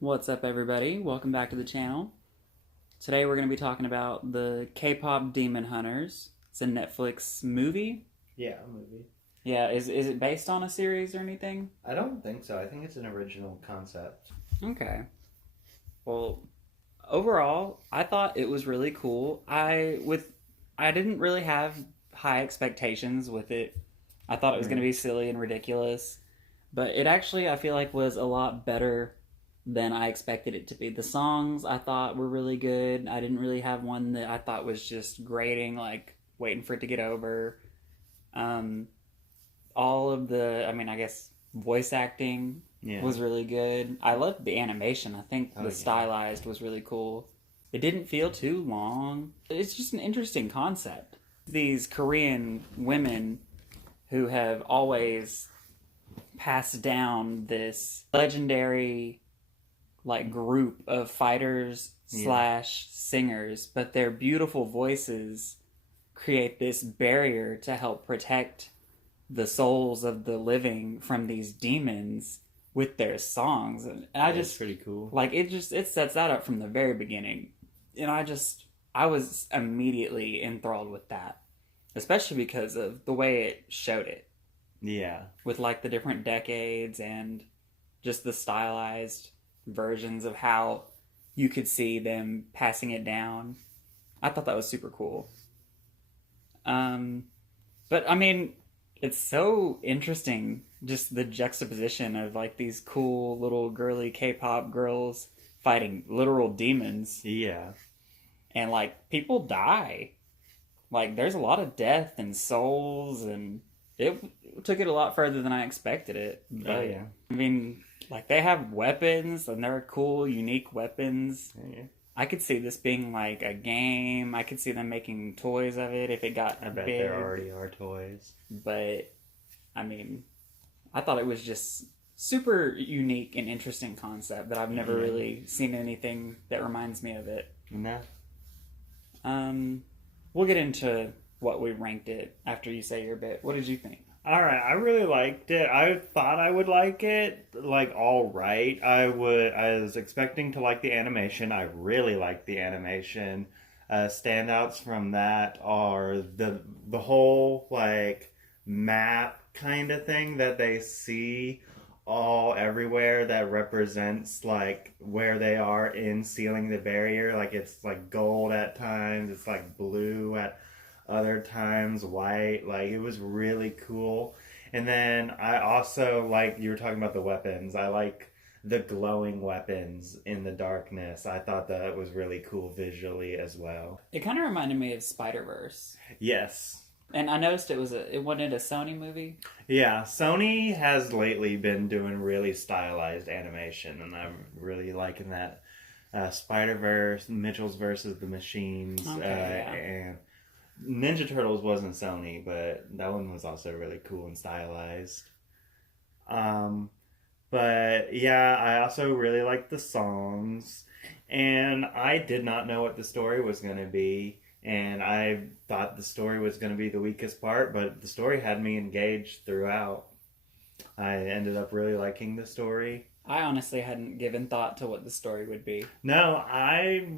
What's up, everybody? Welcome back to the channel. Today we're going to be talking about the K-pop Demon Hunters. It's a Netflix movie. Yeah, a movie. Yeah, is it based on a series or anything? I don't think so. I think it's an original concept. Okay. Well, overall, I thought it was really cool. I didn't really have high expectations with it. I thought it was going to be silly and ridiculous, but it actually I feel like was a lot better than I expected it to be. The songs I thought were really good. I didn't really have one that I thought was just grating, like waiting for it to get over. Um, all of I guess voice acting Yeah. was really good. I loved the animation. I think the stylized was really cool. It didn't feel too long. It's just an interesting concept. These Korean women who have always passed down this legendary like group of fighters slash singers, but their beautiful voices create this barrier to help protect the souls of the living from these demons with their songs. And That's pretty cool. like it sets that up from the very beginning. And I was immediately enthralled with that, especially because of the way it showed it Yeah. with like the different decades and just the stylized versions of how you could see them passing it down. I thought that was super cool. But I mean, it's so interesting just the juxtaposition of like these cool little girly K-pop girls fighting literal demons, Yeah. and like people die. Like there's a lot of death and souls, and it took it a lot further than I expected it. But, Oh, yeah. I mean, like they have weapons and they're cool, unique weapons. Yeah. I could see this being like a game. I could see them making toys of it if it got I bet big. there already are toys. But I mean, I thought it was just super unique and interesting concept that I've never really seen anything that reminds me of it. No. We'll get into what we ranked it after you say your bit. What did you think? All right, I really liked it. I thought I would like it, like all right. I was expecting to like the animation. I really liked the animation. Standouts from that are the whole like map kind of thing that they see all everywhere that represents like where they are in sealing the barrier. Like it's like gold at times, it's like blue at other times, white. Like it was really cool. And then I also like you were talking about the weapons. I like the glowing weapons in the darkness. I thought that was really cool visually as well. It kind of reminded me of Spider-Verse. Yes. And I noticed it wasn't a Sony movie. Yeah, Sony has lately been doing really stylized animation, and I'm really liking that. Spider-Verse, Mitchell's versus the Machines, and Ninja Turtles wasn't Sony, but that one was also really cool and stylized. But yeah, I also really liked the songs, and I did not know what the story was going to be. And I thought the story was going to be the weakest part, but the story had me engaged throughout. I ended up really liking the story. I honestly hadn't given thought to what the story would be. No, I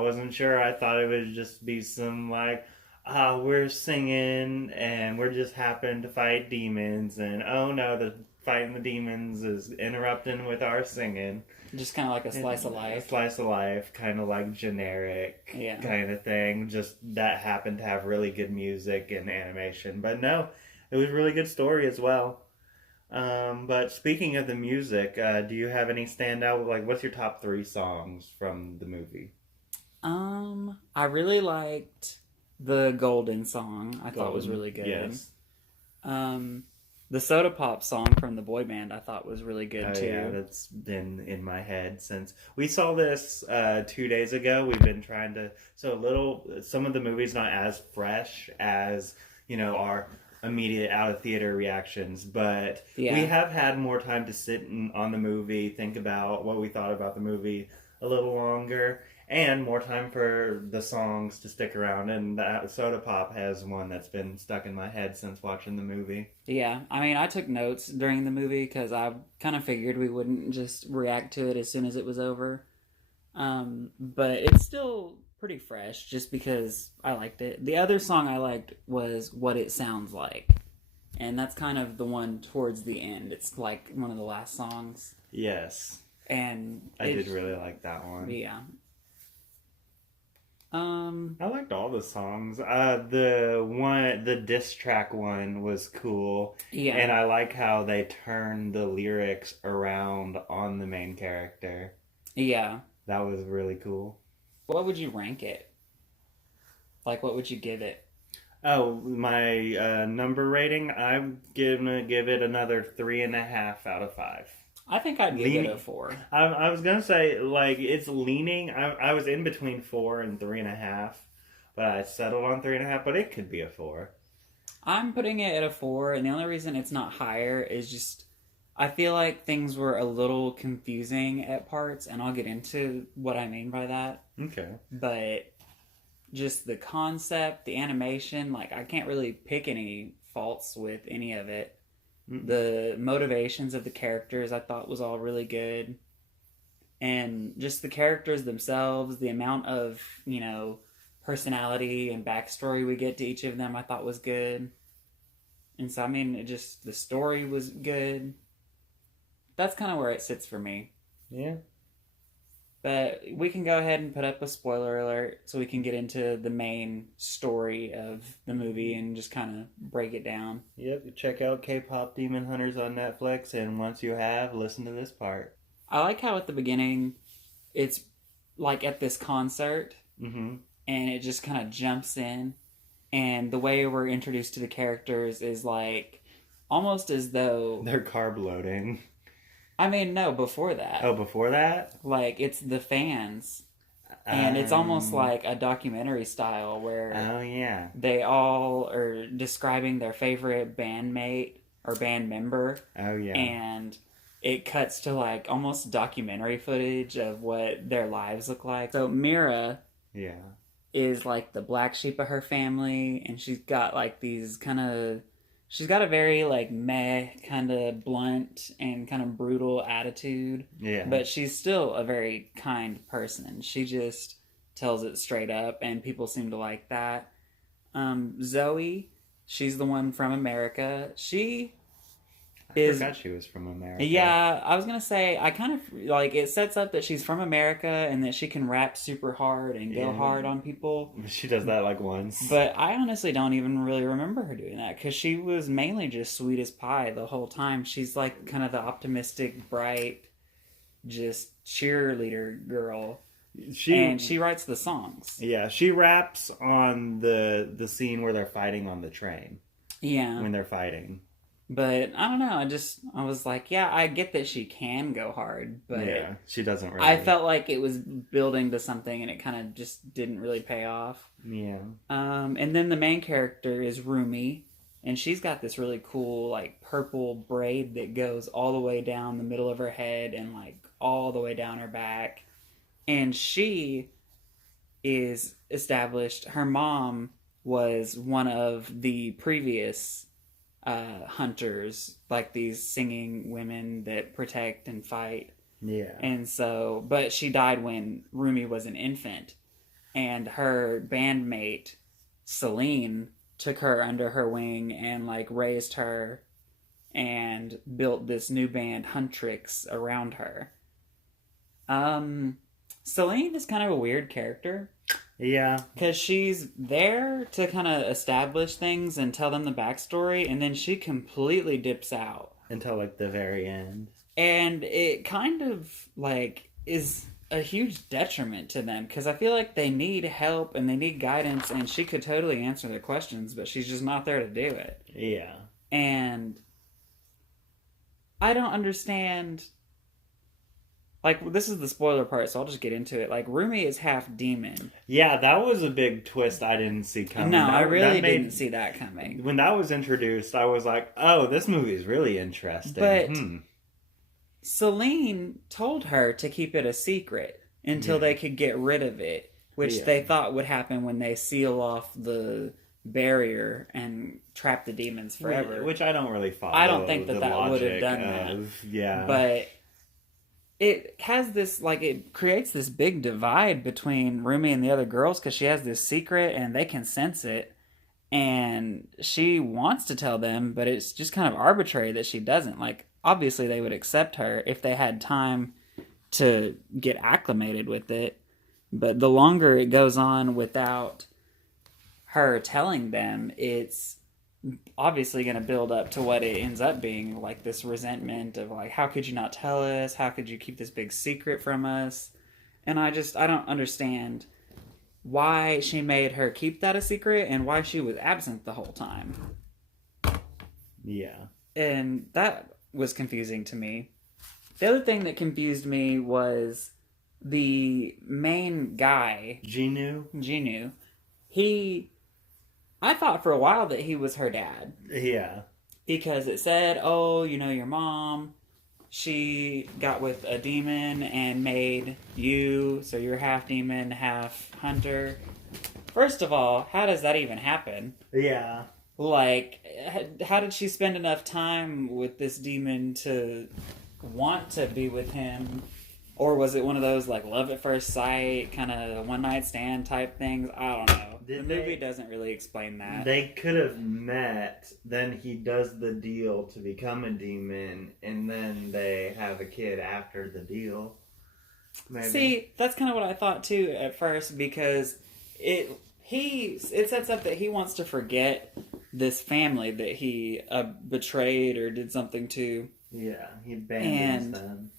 wasn't sure. I thought it would just be some like, we're singing and we're just happen to fight demons, and oh no, the fighting the demons is interrupting with our singing. Just kind of like a slice of life. A slice of life, kind of like generic kind of thing. Just that happened to have really good music and animation. But no, it was a really good story as well. But speaking of the music, do you have any standout? Like, what's your top 3 songs from the movie? I really liked the Golden song. I thought was really good. Yes. The Soda Pop song from the boy band I thought was really good too. Yeah, that's been in my head since we saw this 2 days ago. We've been trying to some of the movies not as fresh as our immediate out of theater reactions, but we have had more time to sit on the movie, think about what we thought about the movie, a little longer, and more time for the songs to stick around. And Soda Pop has one that's been stuck in my head since watching the movie. Yeah, I mean, I took notes during the movie because I kind of figured we wouldn't just react to it as soon as it was over. But it's still pretty fresh just because I liked it. The other song I liked was What It Sounds Like. And that's kind of the one towards the end. It's like one of the last songs. Yes. And I did really like that one. Yeah. I liked all the songs. The diss track one was cool. Yeah. And I like how they turned the lyrics around on the main character. Yeah. That was really cool. What would you rank it? Like, what would you give it? Oh, my number rating? I'm gonna give it another 3.5 out of 5. I think I'd give it a 4. I was gonna say, like, it's leaning. I was in between 4 and 3.5, but I settled on 3.5. But it could be a 4. I'm putting it at a 4, and the only reason it's not higher is just I feel like things were a little confusing at parts, and I'll get into what I mean by that. Okay. But just the concept, the animation, like, I can't really pick any faults with any of it. Mm-hmm. The motivations of the characters I thought was all really good. And just the characters themselves, the amount of, personality and backstory we get to each of them I thought was good. And so, I mean, the story was good. That's kind of where it sits for me. Yeah. But we can go ahead and put up a spoiler alert so we can get into the main story of the movie and just kind of break it down. Yep, check out K-Pop Demon Hunters on Netflix, and once you have, listen to this part. I like how at the beginning it's like at this concert, mm-hmm. and it just kind of jumps in, and the way we're introduced to the characters is like almost as though they're carb loading. I mean, no, before that. Oh, before that? Like, it's the fans. And it's almost like a documentary style where oh, yeah. they all are describing their favorite bandmate or band member. Oh, yeah. And it cuts to, like, almost documentary footage of what their lives look like. So Mira is, like, the black sheep of her family, and she's got, like, these kind of... She's got a very, like, meh, kind of blunt and kind of brutal attitude. Yeah. But she's still a very kind person. She just tells it straight up, and people seem to like that. Zoe, she's the one from America. I forgot she was from America. Yeah, I was going to say, I kind of, like, it sets up that she's from America and that she can rap super hard and go hard on people. She does that, like, once. But I honestly don't even really remember her doing that, because she was mainly just sweet as pie the whole time. She's, like, kind of the optimistic, bright, just cheerleader girl. And she writes the songs. Yeah, she raps on the scene where they're fighting on the train. Yeah. When they're fighting. But I don't know. I was like, yeah, I get that she can go hard, but yeah, she doesn't really. I felt like it was building to something, and it kind of just didn't really pay off. Yeah. And then the main character is Rumi, and she's got this really cool, like, purple braid that goes all the way down the middle of her head and, like, all the way down her back. And she is established. Her mom was one of the previous hunters, like these singing women that protect and fight. Yeah. And so, but she died when Rumi was an infant, and her bandmate Celine took her under her wing and, like, raised her and built this new band Huntrix around her. Celine is kind of a weird character. Yeah. Because she's there to kind of establish things and tell them the backstory, and then she completely dips out. Until, like, the very end. And it kind of, like, is a huge detriment to them, because I feel like they need help and they need guidance, and she could totally answer their questions, but she's just not there to do it. Yeah. And I don't understand... Like, this is the spoiler part, so I'll just get into it. Like, Rumi is half demon. Yeah, that was a big twist I didn't see coming. No, I really didn't see that coming. When that was introduced, I was like, oh, this movie is really interesting. But Celine told her to keep it a secret. until Yeah. they could get rid of it, which Yeah. they thought would happen when they seal off the barrier and trap the demons forever. Which I don't really follow. I don't think that the that would have logic done of, that. Yeah. But it has this, like, it creates this big divide between Rumi and the other girls because she has this secret and they can sense it. And she wants to tell them, but it's just kind of arbitrary that she doesn't. Like, obviously, they would accept her if they had time to get acclimated with it. But the longer it goes on without her telling them, it's obviously going to build up to what it ends up being, like this resentment of like, how could you not tell us? How could you keep this big secret from us? And I don't understand why she made her keep that a secret and why she was absent the whole time. Yeah. And that was confusing to me. The other thing that confused me was the main guy, Genu. I thought for a while that he was her dad. Yeah. Because it said, oh, you know, your mom, she got with a demon and made you, so you're half demon, half hunter. First of all, how does that even happen? Yeah. Like, how did she spend enough time with this demon to want to be with him? Or was it one of those, like, love at first sight, kind of one-night stand type things? I don't know. The movie doesn't really explain that. They could have met, then he does the deal to become a demon, and then they have a kid after the deal. Maybe. See, that's kind of what I thought, too, at first, because it sets up that he wants to forget this family that he betrayed or did something to. Yeah, he abandons them.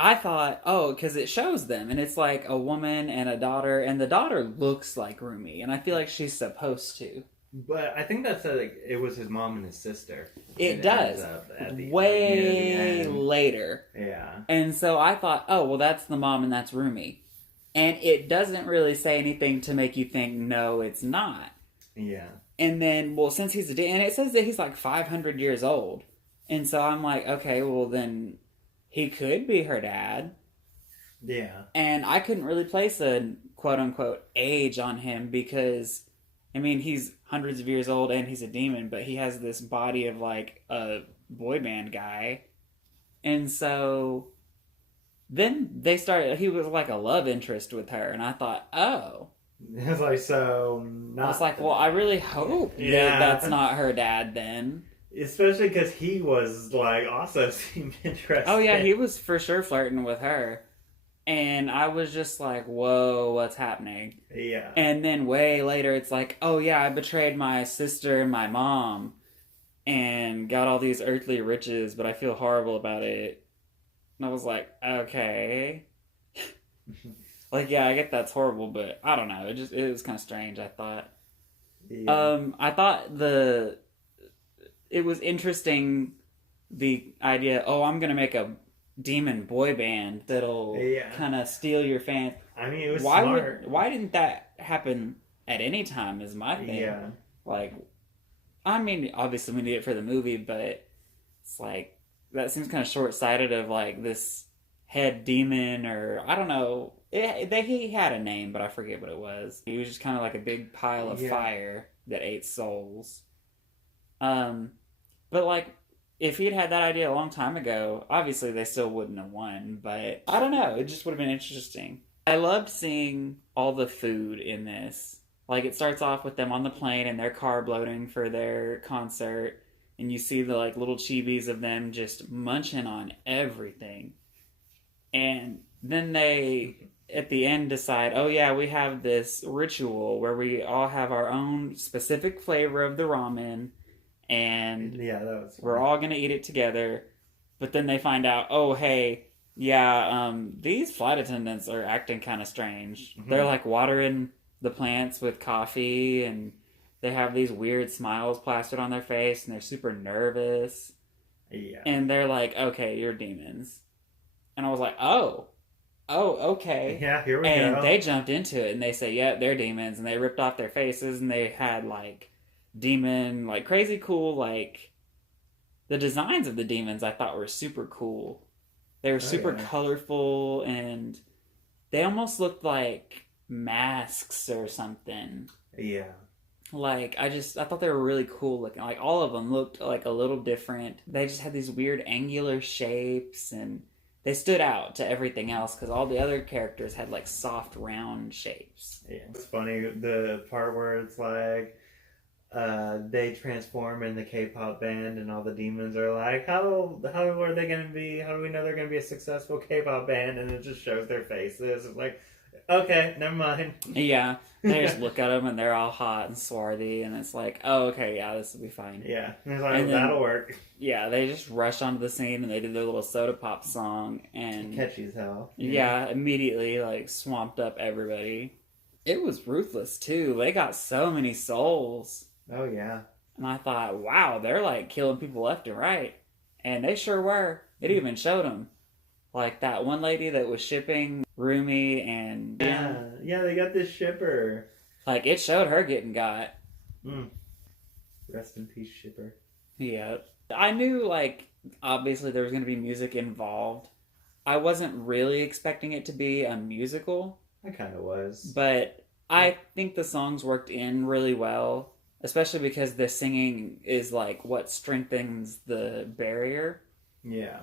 I thought, oh, because it shows them, and it's like a woman and a daughter, and the daughter looks like Rumi, and I feel like she's supposed to. But I think that's like it was his mom and his sister. It does. Way later. Yeah. And so I thought, oh, well, that's the mom and that's Rumi. And it doesn't really say anything to make you think, no, it's not. Yeah. And then, well, since he's and it says that he's like 500 years old. And so I'm like, okay, well, then he could be her dad. Yeah. And I couldn't really place a quote-unquote age on him because, I mean, he's hundreds of years old and he's a demon, but he has this body of, like, a boy band guy. And so then he was like a love interest with her, and I thought, oh. It's like, so not. I was like, well, I really hope that that's not her dad then. Especially because he was, like, also seemed interested. Oh, yeah, he was for sure flirting with her. And I was just like, whoa, what's happening? Yeah. And then way later, it's like, oh, yeah, I betrayed my sister and my mom and got all these earthly riches, but I feel horrible about it. And I was like, okay. Like, yeah, I get that's horrible, but I don't know. It was kind of strange, I thought. Yeah. I thought it was interesting, the idea, oh, I'm going to make a demon boy band that'll kind of steal your fans. I mean, it was smart. Why didn't that happen at any time is my thing. Yeah. Like, I mean, obviously we need it for the movie, but it's like, that seems kind of short-sighted of, like, this head demon, or, I don't know. He had a name, but I forget what it was. He was just kind of like a big pile of fire that ate souls. But, like, if he'd had that idea a long time ago, obviously they still wouldn't have won, but I don't know. It just would have been interesting. I loved seeing all the food in this. Like, it starts off with them on the plane and they're carb loading for their concert, and you see the, like, little chibis of them just munching on everything. And then they, at the end, decide, oh yeah, we have this ritual where we all have our own specific flavor of the ramen, and yeah, that was we're all going to eat it together. But then they find out, oh, hey, yeah, these flight attendants are acting kind of strange. Mm-hmm. They're, like, watering the plants with coffee, and they have these weird smiles plastered on their face, and they're super nervous. Yeah. And they're like, okay, you're demons. And I was like, oh, okay. Yeah, here we go. And they jumped into it, and they say, yeah, they're demons. And they ripped off their faces, and they had, like, demon, like, crazy cool, like, the designs of the demons I thought were super cool. They were Oh super yeah. colorful, and they almost looked like masks or something. Yeah. Like I thought they were really cool looking. Like all of them looked like a little different. They just had these weird angular shapes, and they stood out to everything else because all the other characters had like soft round shapes. Yeah. It's funny the part where it's like they transform in the K-pop band, and all the demons are like, how are they gonna be? How do we know they're gonna be a successful K-pop band? And it just shows their faces. It's like, okay, never mind. Yeah, they just look at them and they're all hot and swarthy, and it's like, oh, okay, yeah, this will be fine. Yeah, and it's like, And then, that'll work. yeah, they just rush onto the scene and they did their little soda pop song, and Catchy as hell. yeah, immediately like swamped up everybody. It was ruthless too. They got so many souls. Oh yeah. And I thought, wow, they're like killing people left and right. And they sure were. It even showed them. Like that one lady that was shipping Rumi and Yeah, they got this shipper. like it showed her getting got. Mm. Rest in peace, shipper. Yeah. I knew like obviously there was going to be music involved. I wasn't really expecting it to be a musical, I kind of was. but I think the songs worked in really well, especially because the singing is like what strengthens the barrier. Yeah.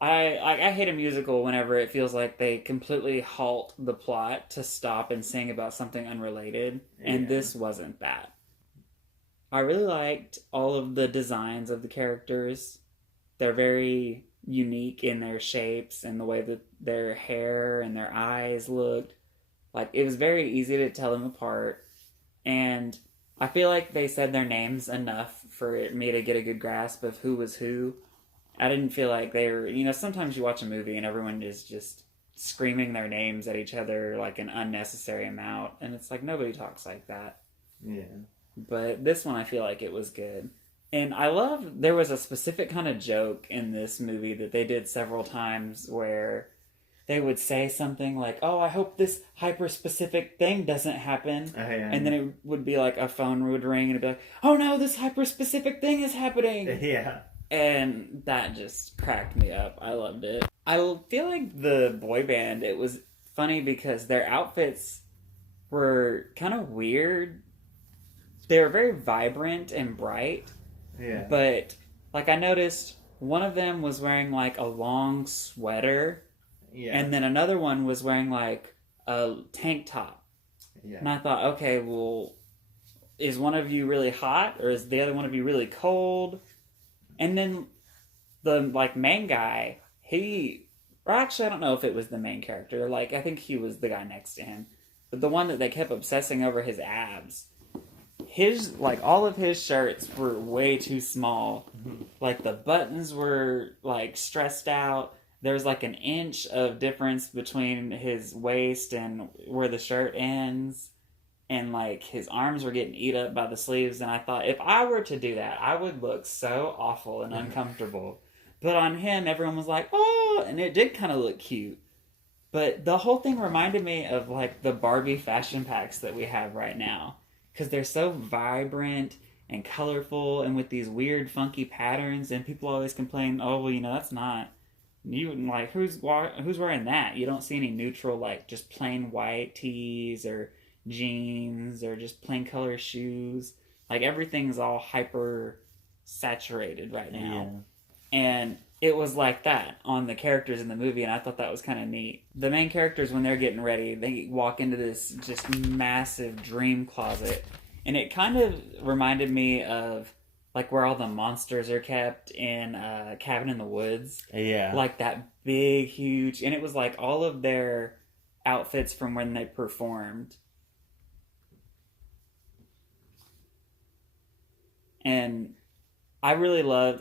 I hate a musical whenever it feels like they completely halt the plot to stop and sing about something unrelated, and Yeah. this wasn't that. I really liked all of the designs of the characters. They're very unique in their shapes and the way that their hair and their eyes looked. Like it was very easy to tell them apart, and I feel like they said their names enough for me to get a good grasp of who was who. I didn't feel like they were, sometimes you watch a movie and everyone is just screaming their names at each other like an unnecessary amount, and it's like nobody talks like that. Yeah. But this one I feel like it was good. And I love there was a specific kind of joke in this movie that they did several times where they would say something like, "Oh, I hope this hyper specific thing doesn't happen." And then it would be like a phone would ring and it'd be like, "Oh no, this hyper specific thing is happening." Yeah. And that just cracked me up. I loved it. I feel like the boy band, it was funny because their outfits were kind of weird. They were very vibrant and bright. Yeah. But, like, I noticed one of them was wearing, like, a long sweater. Yeah. And then another one was wearing, like, a tank top. Yeah. And I thought, okay, well, is one of you really hot? Or is the other one of you really cold? And then the like main guy, or actually I don't know if it was the main character. Like I think he was the guy next to him, but the one that they kept obsessing over his abs. His like all of his shirts were way too small. Mm-hmm. Like the buttons were like stressed out. There was like an inch of difference between his waist and where the shirt ends. And like his arms were getting eat up by the sleeves, and I thought if I were to do that I would look so awful and uncomfortable. But on him everyone was like, oh, and it did kind of look cute. But the whole thing reminded me of like the Barbie fashion packs that we have right now, because they're so vibrant and colorful and with these weird funky patterns, and people always complain, oh well, that's not you, like who's wearing that? You don't see any neutral like just plain white tees or jeans or just plain color shoes. Like everything's all hyper saturated right now. Yeah. And it was like that on the characters in the movie, and I thought that was kind of neat. The main characters, when they're getting ready, they walk into this just massive dream closet, and it kind of reminded me of like where all the monsters are kept in Cabin in the Woods. Yeah. Like that big, huge, and it was like all of their outfits from when they performed. And I really loved,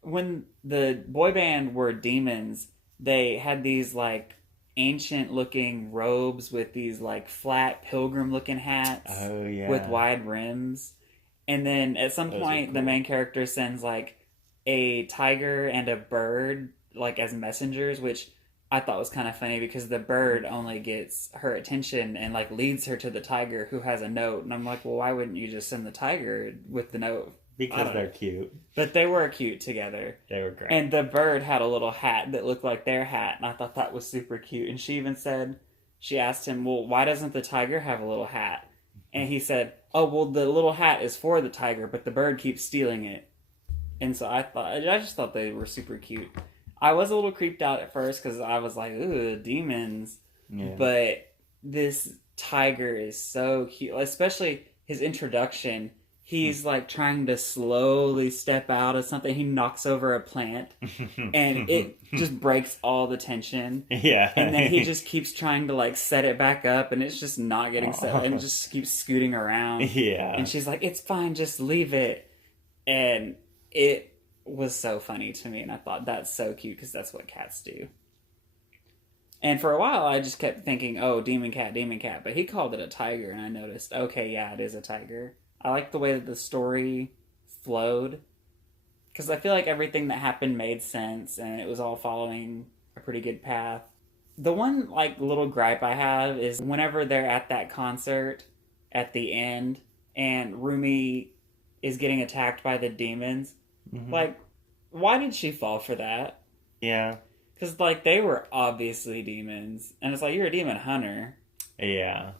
when the boy band were demons, they had these, like, ancient-looking robes with these, like, flat pilgrim-looking hats. Oh, yeah. With wide rims. And then at some point, the main character sends, like, a tiger and a bird, like, as messengers, which I thought was kind of funny because the bird only gets her attention and like leads her to the tiger who has a note. And I'm like, well, why wouldn't you just send the tiger with the note Because they're cute. But they were cute together. They were great. And the bird had a little hat that looked like their hat, and I thought that was super cute. And she even said, she asked him, well, why doesn't the tiger have a little hat? And he said, oh, well, the little hat is for the tiger, but the bird keeps stealing it. And so I just thought they were super cute. I was a little creeped out at first because I was like, ooh, demons. Yeah. But this tiger is so cute, especially his introduction. He's like trying to slowly step out of something. He knocks over a plant and it just breaks all the tension. Yeah. And then he just keeps trying to like set it back up and it's just not getting set and it just keeps scooting around. Yeah. And she's like, it's fine, just leave it. And it was so funny to me and I thought that's so cute because that's what cats do. And for a while I just kept thinking, oh, demon cat. But he called it a tiger and I noticed, okay, yeah, it is a tiger. I like the way that the story flowed because I feel like everything that happened made sense and it was all following a pretty good path. The one like little gripe I have is whenever they're at that concert at the end and Rumi is getting attacked by the demons, like, why did she fall for that? Yeah. Because like they were obviously demons and it's like, you're a demon hunter. Yeah.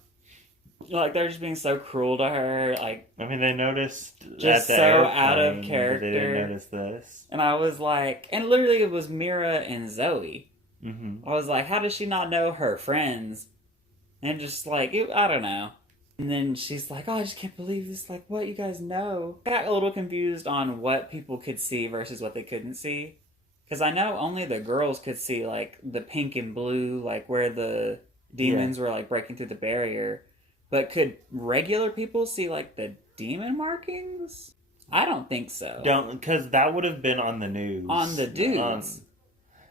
Like, they're just being so cruel to her. Like, I mean, they noticed just so out of character. They didn't notice this. And I was like, and literally it was Mira and Zoe. Mm-hmm. I was like, how does she not know her friends? And just like, I don't know. And then she's like, oh, I just can't believe this. Like, what you guys know? I got a little confused on what people could see versus what they couldn't see. Because I know only the girls could see, like, the pink and blue, like, where the demons were, like, breaking through the barrier. But could regular people see, like, the demon markings? I don't think so. Because that would have been on the news. On the dudes.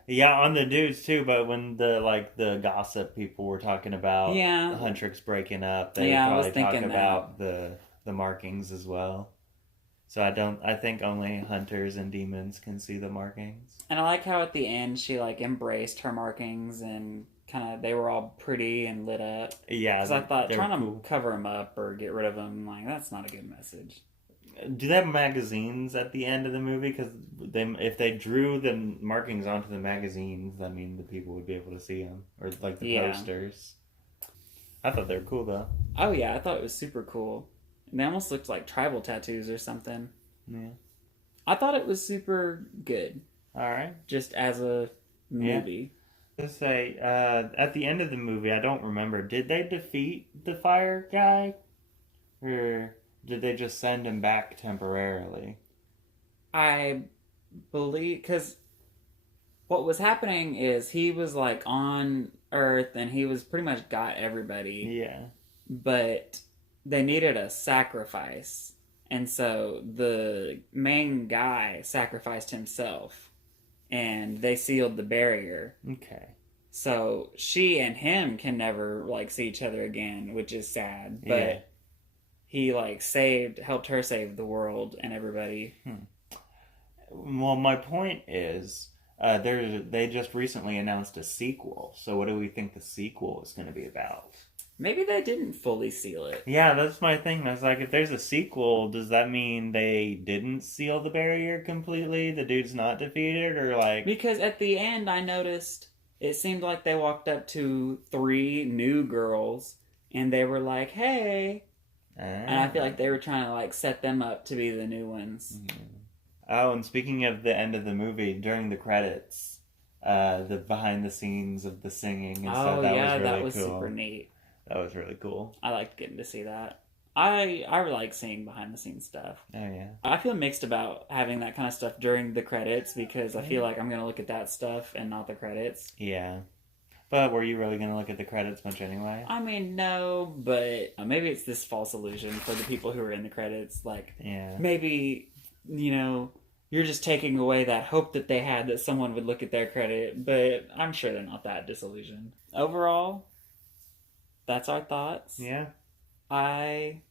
On the dudes, too. But when the gossip people were talking about Huntrix breaking up, they probably talk about the markings as well. So I think only hunters and demons can see the markings. And I like how at the end she, like, embraced her markings and... kind of, they were all pretty and lit up. Yeah. Because I thought trying to cover them up or get rid of them, like, that's not a good message. Do they have magazines at the end of the movie? Because if they drew the markings onto the magazines, I mean, the people would be able to see them. Or, like, the posters. I thought they were cool, though. Oh, yeah, I thought it was super cool. And they almost looked like tribal tattoos or something. Yeah. I thought it was super good. All right. Just as a movie. To say, at the end of the movie, I don't remember, did they defeat the fire guy? Or did they just send him back temporarily? I believe, because what was happening is he was, like, on Earth and he was pretty much got everybody. Yeah. But they needed a sacrifice. And so the main guy sacrificed himself. And they sealed the barrier. Okay. So she and him can never, like, see each other again, which is sad. But he, like, helped her save the world and everybody. Well, my point is, they just recently announced a sequel. So what do we think the sequel is going to be about? Maybe they didn't fully seal it. Yeah, that's my thing. I was like, if there's a sequel, does that mean they didn't seal the barrier completely? The dude's not defeated? Or like... Because at the end, I noticed it seemed like they walked up to 3 new girls and they were like, hey. And I feel like they were trying to, like, set them up to be the new ones. Oh, and speaking of the end of the movie, during the credits, the behind the scenes of the singing and stuff, that was cool. Super neat. That was really cool. I liked getting to see that. I like seeing behind the scenes stuff. Oh, yeah. I feel mixed about having that kind of stuff during the credits because I feel like I'm going to look at that stuff and not the credits. Yeah. But were you really going to look at the credits much anyway? I mean, no, but maybe it's this false illusion for the people who are in the credits. Like, maybe, you're just taking away that hope that they had that someone would look at their credit, but I'm sure they're not that disillusioned. Overall... that's our thoughts. Yeah. I'm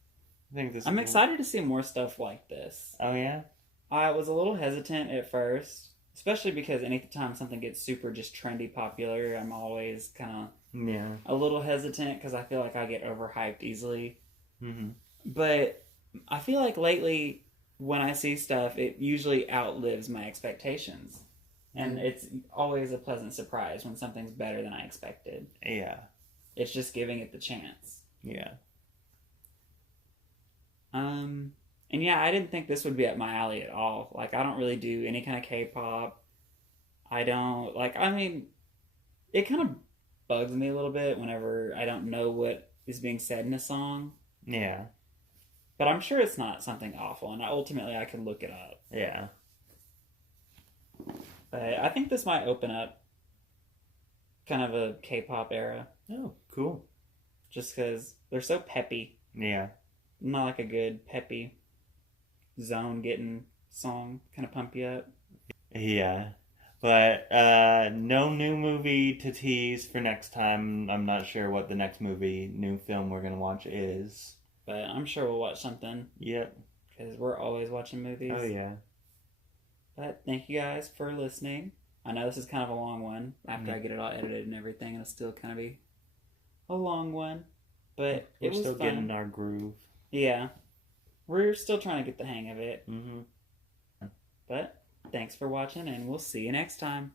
excited to see more stuff like this. Oh, yeah? I was a little hesitant at first, especially because anytime something gets super just trendy popular, I'm always kind of a little hesitant because I feel like I get overhyped easily. Mm-hmm. But I feel like lately when I see stuff, it usually outlives my expectations. And it's always a pleasant surprise when something's better than I expected. Yeah. It's just giving it the chance. Yeah. And yeah, I didn't think this would be up my alley at all. Like, I don't really do any kind of K-pop. I don't, like, I mean, it kind of bugs me a little bit whenever I don't know what is being said in a song. Yeah. But I'm sure it's not something awful, and ultimately I can look it up. Yeah. But I think this might open up kind of a K-pop era. Oh, cool. Just because they're so peppy. Yeah. Not like a good peppy zone getting song, kind of pump you up. Yeah. But no new movie to tease for next time. I'm not sure what the next new film we're going to watch is. But I'm sure we'll watch something. Yep. Because we're always watching movies. Oh, yeah. But thank you guys for listening. I know this is kind of a long one. After I get it all edited and everything, it'll still kind of be a long one. But we're it was still fun. getting our groove. Yeah. We're still trying to get the hang of it. Mm-hmm. But thanks for watching, and we'll see you next time.